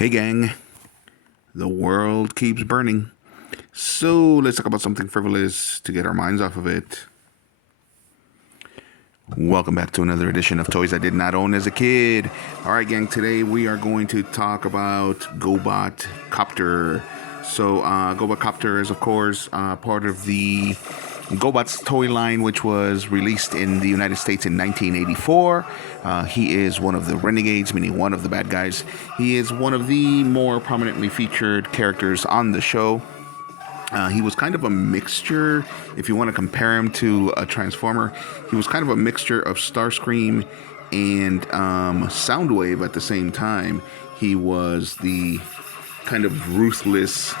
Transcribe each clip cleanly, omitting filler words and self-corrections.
Hey gang, the world keeps burning. So let's talk about something frivolous to get our minds off of it. Welcome back to another edition of Toys I Did Not Own as a Kid. Alright gang, today we are going to talk about Gobot Cop-tur. Gobot Cop-tur is of course part of the Gobot's toy line, which was released in the United States in 1984. He is one of the renegades, meaning one of the bad guys. He is one of the more prominently featured characters on the show. He was kind of a mixture, if you want to compare him to a Transformer, he was kind of a mixture of Starscream and Soundwave at the same time. He was the kind of ruthless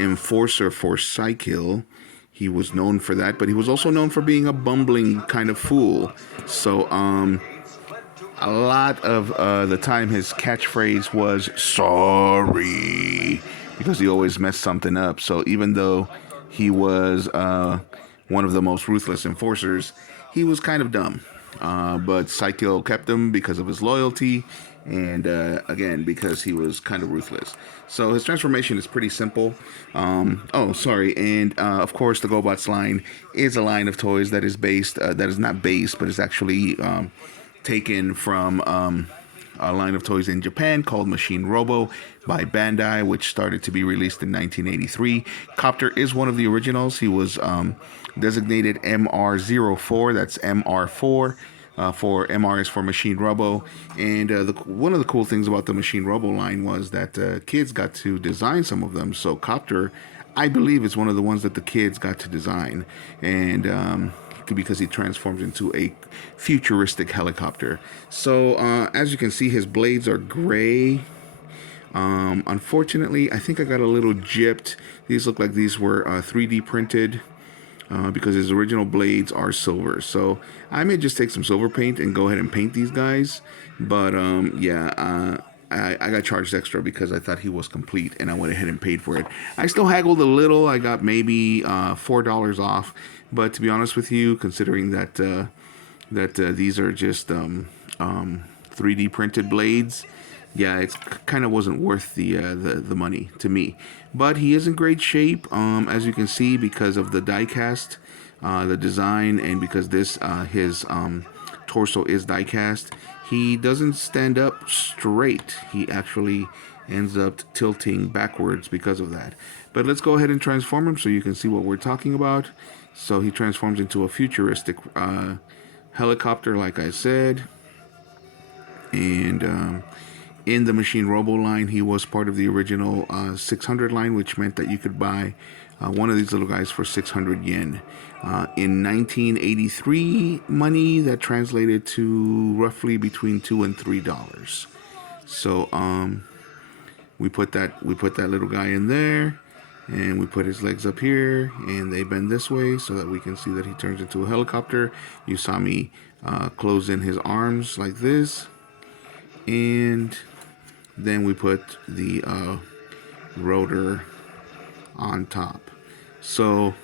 enforcer for Psykill. He was known for that, but he was also known for being a bumbling kind of fool. So, a lot of the time his catchphrase was sorry, because he always messed something up. So even though he was one of the most ruthless enforcers, he was kind of dumb. But Psycho kept him because of his loyalty, and again, because he was kind of ruthless. So his transformation is pretty simple. And of course, the GoBots line is a line of toys that is not based, but is actually taken from a line of toys in Japan called Machine Robo by Bandai, which started to be released in 1983. Cop-tur is one of the originals. He was designated MR04, that's MR4. For MR is for Machine Robo, and one of the cool things about the Machine Robo line was that kids got to design some of them. So Cop-tur, I believe, is one of the ones that the kids got to design, and because he transforms into a futuristic helicopter. So as you can see, his blades are gray. Unfortunately, I think I got a little gypped. These look like these were 3D printed because his original blades are silver. So I may just take some silver paint and go ahead and paint these guys. But I got charged extra because I thought he was complete, and I went ahead and paid for it. I still haggled a little. I got maybe $4 off. But to be honest with you, considering that these are just 3D printed blades, yeah, it's kind of wasn't worth the money to me. But he is in great shape, as you can see, because of the die cast, the design, and because his torso is die cast. He doesn't stand up straight. He actually ends up tilting backwards because of that. But let's go ahead and transform him so you can see what we're talking about. So he transforms into a futuristic helicopter, like I said. And in the Machine Robo line, he was part of the original 600 line, which meant that you could buy one of these little guys for 600 yen. In 1983 money, that translated to roughly between $2 and $3. So we put that little guy in there, and we put his legs up here, and they bend this way so that we can see that he turns into a helicopter. You saw me close in his arms like this, and then we put the rotor on top. So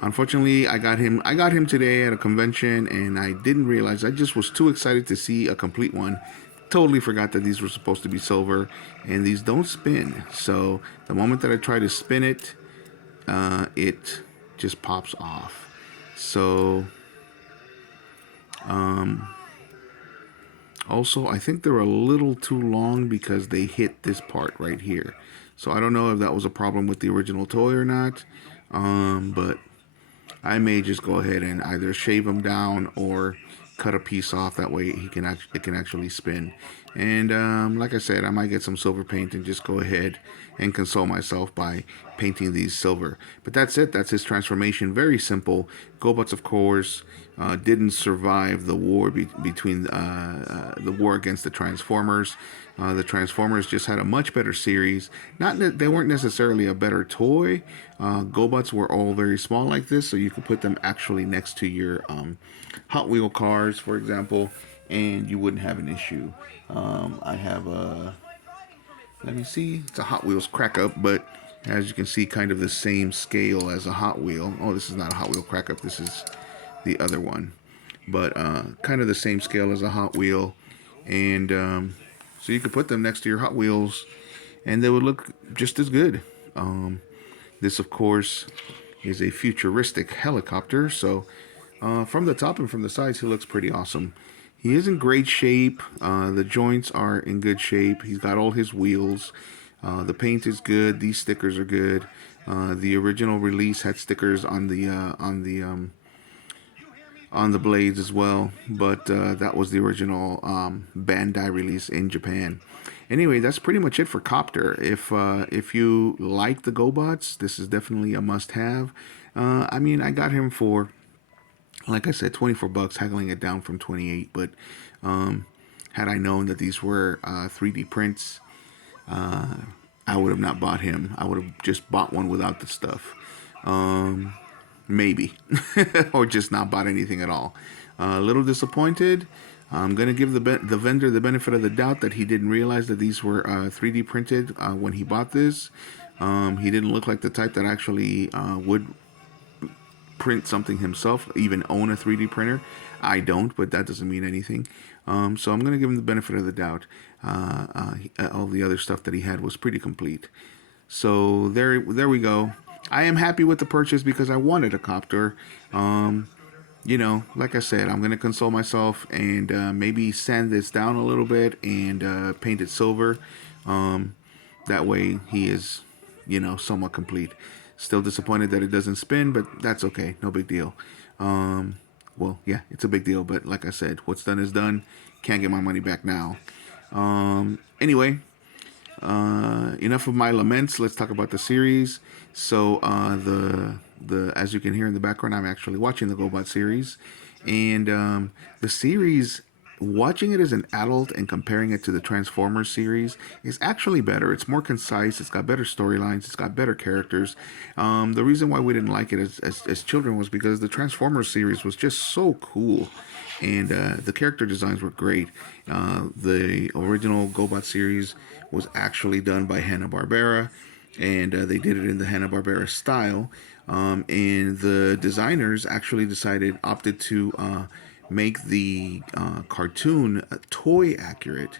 unfortunately, I got him today at a convention, and I didn't realize. I just was too excited to see a complete one. Totally forgot that these were supposed to be silver, and these don't spin. So the moment that I try to spin it, it just pops off. So also, I think they're a little too long because they hit this part right here. So I don't know if that was a problem with the original toy or not, but I may just go ahead and either shave them down or cut a piece off. That way it can actually spin. And like I said, I might get some silver paint and just go ahead and console myself by painting these silver. But that's it. That's his transformation. Very simple. Gobots, of course, didn't survive the war between the war against the Transformers. The Transformers just had a much better series. Not that they weren't necessarily a better toy. Gobots were all very small like this, so you could put them actually next to your Hot Wheel cars, for example, and you wouldn't have an issue. I have a, let me see, it's a Hot Wheels crack up, but as you can see, kind of the same scale as a Hot Wheel. Oh, this is not a Hot Wheel crack up, this is the other one, but kind of the same scale as a Hot Wheel. And So you could put them next to your Hot Wheels, and they would look just as good. This, of course, is a futuristic helicopter. So from the top and from the sides, he looks pretty awesome. He is in great shape. The joints are in good shape. He's got all his wheels. The paint is good. These stickers are good. The original release had stickers on the blades as well, but that was the original Bandai release in Japan. Anyway, that's pretty much it for Cop-tur. If you like the GoBots, this is definitely a must-have. I mean, I got him for, like I said, 24 bucks, haggling it down from 28. But had I known that these were 3D prints, I would have not bought him. I would have just bought one without the stuff. Maybe. Or just not bought anything at all. A little disappointed. I'm going to give the vendor the benefit of the doubt that he didn't realize that these were 3D printed when he bought this. He didn't look like the type that actually would print something himself, even own a 3D printer. I don't, but that doesn't mean anything. So I'm going to give him the benefit of the doubt. All the other stuff that he had was pretty complete. So there we go. I am happy with the purchase because I wanted a Cop-tur. You know, like I said, I'm going to console myself and maybe sand this down a little bit and paint it silver. That way he is, you know, somewhat complete. Still disappointed that it doesn't spin, but that's okay. No big deal. Well, yeah, it's a big deal, but like I said, what's done is done. Can't get my money back now. Anyway, enough of my laments. Let's talk about the series. So the as you can hear in the background, I'm actually watching the Gobot series, and the series, watching it as an adult and comparing it to the Transformers series is actually better. It's more concise. It's got better storylines. It's got better characters. The reason why we didn't like it as children was because the Transformers series was just so cool, and the character designs were great. The original Gobot series was actually done by Hanna-Barbera, and they did it in the Hanna-Barbera style. And the designers actually opted to make the cartoon toy accurate.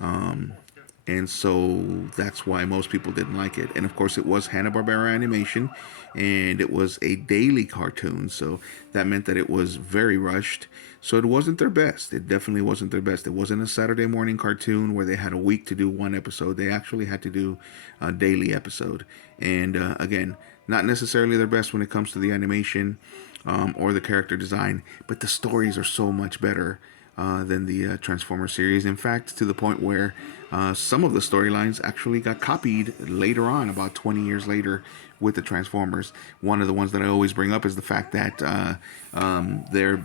And so that's why most people didn't like it. And of course, it was Hanna-Barbera animation, and it was a daily cartoon. So that meant that it was very rushed. So it wasn't their best. It definitely wasn't their best. It wasn't a Saturday morning cartoon where they had a week to do one episode. They actually had to do a daily episode. And again, not necessarily their best when it comes to the animation or the character design, but the stories are so much better than the Transformers series. In fact, to the point where some of the storylines actually got copied later on, about 20 years later, with the Transformers. One of the ones that I always bring up is the fact that they're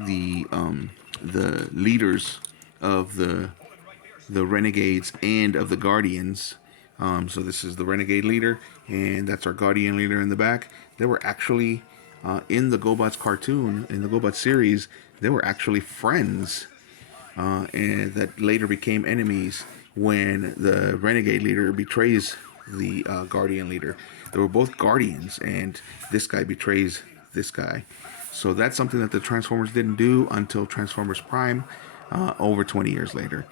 the leaders of the Renegades and of the Guardians. So this is the Renegade leader, and that's our Guardian leader in the back. They were actually in the Gobot's cartoon, in the Gobot series, they were actually friends, and that later became enemies when the Renegade leader betrays the Guardian leader. They were both Guardians, and this guy betrays this guy. So that's something that the Transformers didn't do until Transformers Prime, over 20 years later.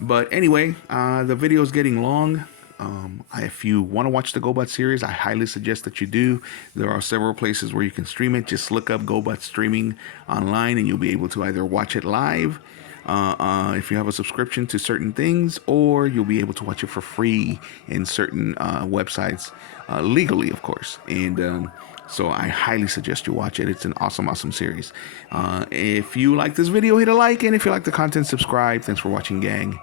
But anyway, the video is getting long. If you want to watch the Gobot series, I highly suggest that you do. There are several places where you can stream it. Just look up Gobot streaming online, and you'll be able to either watch it live if you have a subscription to certain things, or you'll be able to watch it for free in certain websites, legally, of course. And so I highly suggest you watch it. It's an awesome, awesome series. If you like this video, hit a like, and if you like the content, subscribe. Thanks for watching, gang.